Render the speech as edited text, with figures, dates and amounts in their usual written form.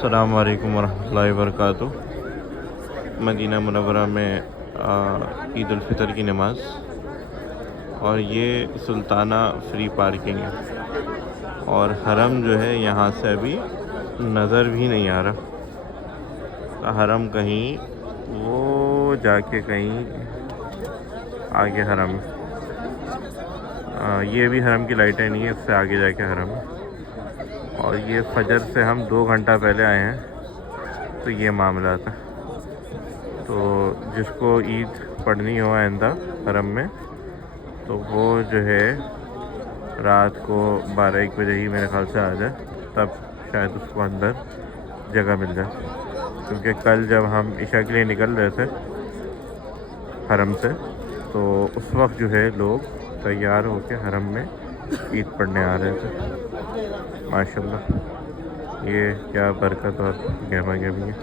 अस्सलाम वालेकुम वरहमतुल्लाहि वबरकातुहू। मदीना मुनव्वरा में ईद उल फितर की नमाज़, और ये सुल्ताना फ्री पार्किंग है, और हरम जो है यहाँ से अभी नज़र भी नहीं आ रहा। हरम कहीं वो जाके कहीं आगे हरम, ये भी हरम की लाइटें नहीं है, इससे आगे जाके हरम है। और ये फजर से हम 2 घंटा पहले आए हैं, तो ये मामला था। तो जिसको ईद पढ़नी हो आइंदा हरम में, तो वो जो है रात को 12-1 बजे ही मेरे ख्याल से आ जाए, तब शायद उसको अंदर जगह मिल जाए। क्योंकि कल जब हम इशा के लिए निकल रहे थे हरम से, तो उस वक्त जो है लोग तैयार होकर हरम में ईद पढ़ने आ रहे थे। माशाल्लाह, ये क्या बरकत और गहमा गहमी है।